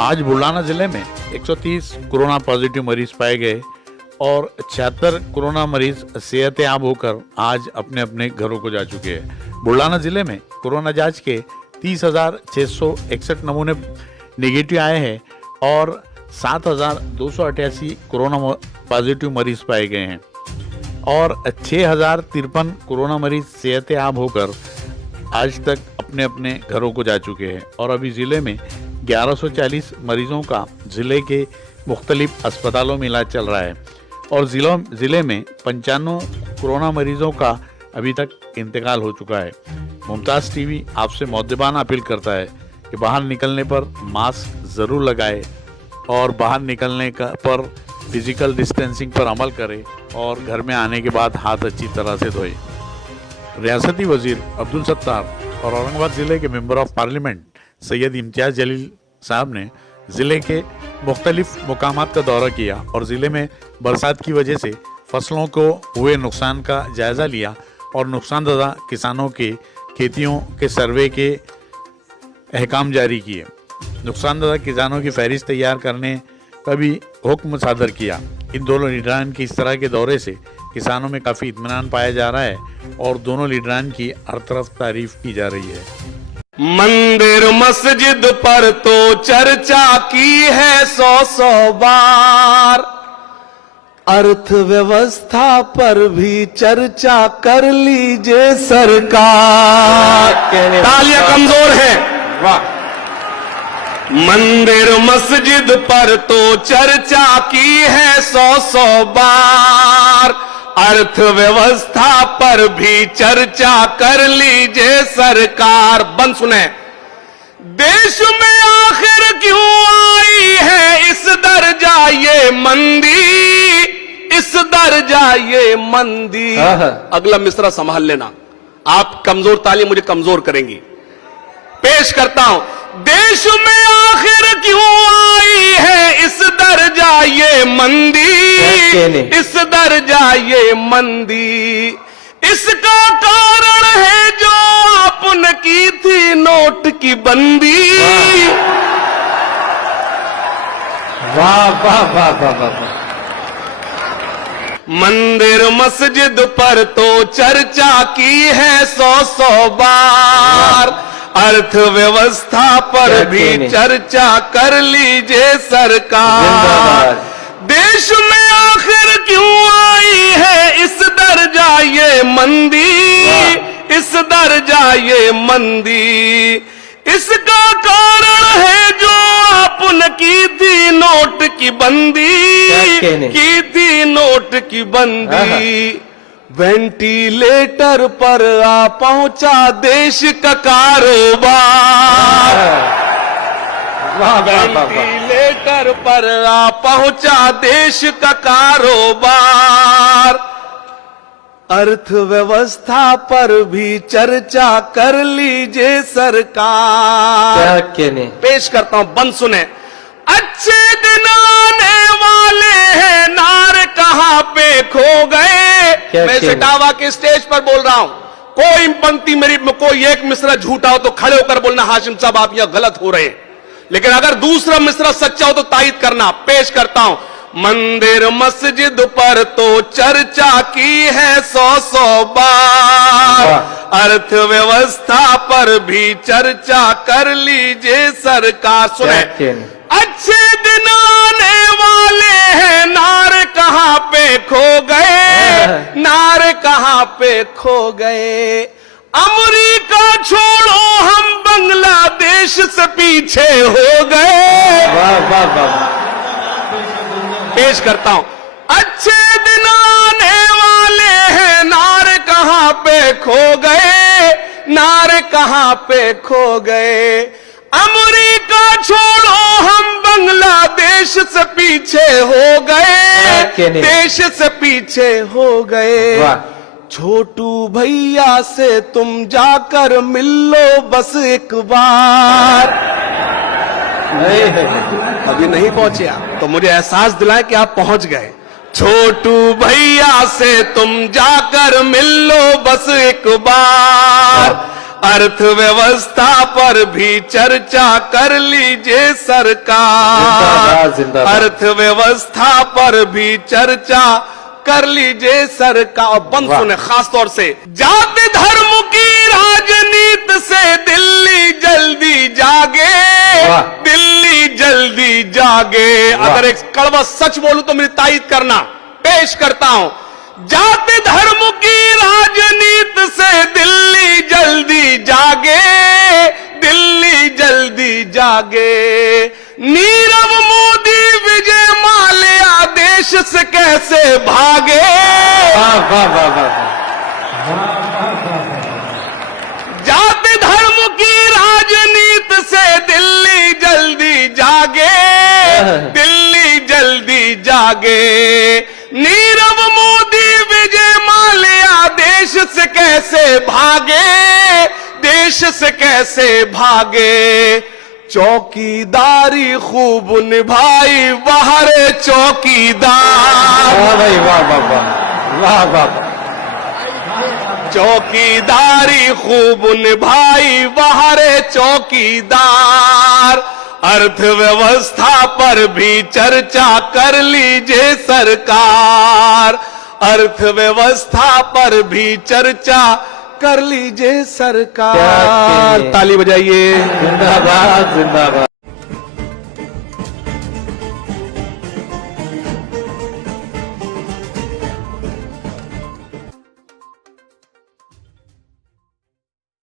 आज बुल्ढाना जिले में 130 कोरोना पॉजिटिव मरीज पाए गए और 76 कोरोना मरीज सेहतयाब होकर आज अपने अपने घरों को जा चुके हैं। बुल्ढाना जिले में कोरोना जांच के 30,661 नमूने नेगेटिव आए हैं और 7,288 कोरोना पॉजिटिव मरीज पाए गए हैं और 6,053 कोरोना मरीज सेहतयाब होकर आज तक अपने अपने घरों को जा चुके हैं और अभी ज़िले में 1140 मरीजों का ज़िले के मुख्तलिफ अस्पतालों में इलाज चल रहा है और ज़िले में 95 कोरोना मरीजों का अभी तक इंतकाल हो चुका है। मुमताज़ टीवी आपसे मुद्दबाना अपील करता है कि बाहर निकलने पर मास्क ज़रूर लगाए और बाहर निकलने पर फिजिकल डिस्टेंसिंग पर अमल करें और घर में आने के बाद हाथ अच्छी तरह से धोए। रियासती वजीर अब्दुल सत्तार और औरंगाबाद ज़िले के मेंबर ऑफ पार्लियामेंट सैयद इम्तियाज़ जलील साहब ने ज़िले के मुख्तलिफ मुकामात का दौरा किया और ज़िले में बरसात की वजह से फसलों को हुए नुकसान का जायज़ा लिया और नुकसानज़दा किसानों के खेतियों के सर्वे के अहकाम जारी किए। नुकसानज़दा किसानों की फहरिस्त तैयार करने का भी हुक्म सादर किया। इन दोनों लीडरान की इस तरह के दौरे से किसानों में काफ़ी इत्मीनान पाया जा रहा है और दोनों लीडरान की हर तरफ तारीफ की जा रही है। मंदिर मस्जिद पर तो चर्चा की है 100 बार, अर्थव्यवस्था पर भी चर्चा कर लीजिए सरकार। तालियां कमजोर है। वाह। मंदिर मस्जिद पर तो चर्चा की है 100 बार, अर्थव्यवस्था पर भी चर्चा कर लीजिए सरकार। बंद सुने। देश में आखिर क्यों आई है इस दर्जा ये मंदी, इस दर्जा ये मंदी। अगला मिसरा संभाल लेना, आप कमजोर ताली मुझे कमजोर करेंगी। पेश करता हूं। देश में आखिर क्यों आई है इस दर्जा ये मंदी, इस दर्जा ये मंदी। इसका कारण है जो आपने की थी नोट की बंदी। वाह वाह वाह वाह वाह। मंदिर मस्जिद पर तो चर्चा की है 100 बार, अर्थव्यवस्था पर भी चर्चा कर लीजिए सरकार। देश में आखिर क्यों आई है इस दर्जा ये मंदी, इस दर्जा ये मंदी। इसका कारण है जो आपने की थी नोट की बंदी, की थी नोट की बंदी। वेंटिलेटर पर आ पहुंचा देश का कारोबार। वेंटिलेटर पर आ पहुंचा देश का कारोबार, अर्थव्यवस्था पर भी चर्चा कर लीजिए सरकार। पेश करता हूं, बंद सुने। अच्छे दिन आने वाले हैं, नारे कहां पे खो गए। मैं सिटावा के स्टेज पर बोल रहा हूं, कोई पंक्ति मेरी कोई एक मिसरा झूठा हो तो खड़े होकर बोलना हाशिम साहब आप यह गलत हो रहे हैं, लेकिन अगर दूसरा मिसरा सच्चा हो तो तायीद करना। पेश करता हूं। मंदिर मस्जिद पर तो चर्चा की है 100 बार, अर्थव्यवस्था पर भी चर्चा कर लीजिए सरकार। सुने। अच्छे दिन आने वाले हैं, नारे कहां पे खो गए, नारे कहां पे खो गए। अमेरिका छोड़ो हम बांग्लादेश से पीछे हो गए। वाह वाह वाह। पेश करता हूं। अच्छे दिन आने वाले हैं, नारे कहां पे खो गए, नारे कहां पे खो गए। अमेरिका छोड़ो हम बांग्लादेश से पीछे हो गए, देश से पीछे हो गए। छोटू भैया से तुम जाकर मिल लो बस एक बार। अभी नहीं पहुंचे आप, तो मुझे एहसास दिलाए कि आप पहुंच गए। छोटू भैया से तुम जाकर मिल लो बस एक बार, अर्थव्यवस्था पर भी चर्चा कर लीजिए सरकार। जिंदाबाद, जिंदाबाद। अर्थव्यवस्था पर भी चर्चा कर लीजिए सरकार। बंद वाह। सुने खास तौर से, जाति धर्म की राजनीति से दिल्ली जल्दी जागे, वाह। दिल्ली जल्दी जागे। वाह। अगर एक कड़वा सच बोलूं तो मेरी तायीद करना। पेश करता हूं, जाति धर्म की राजनीति से दिल्ली जल्दी जागे, दिल्ली जल्दी जागे। नीरव मोदी विजय माल्या देश से कैसे भागे। वाह वाह वाह वाह। जाति धर्म की राजनीति से दिल्ली जल्दी जागे, दिल्ली जल्दी जागे। नीरव मोदी विजय माल्या देश से कैसे भागे, देश से कैसे भागे। चौकीदारी खूब निभाई बाहर चौकीदार। वाह भाई वाह वाह वाह वाह वाह। चौकीदारी खूब निभाई बाहर चौकीदार। अर्थव्यवस्था पर भी चर्चा कर लीजिए सरकार। अर्थव्यवस्था पर भी चर्चा कर लीजिए सरकार। क्या ताली बजाइए। जिंदाबाद जिंदाबाद।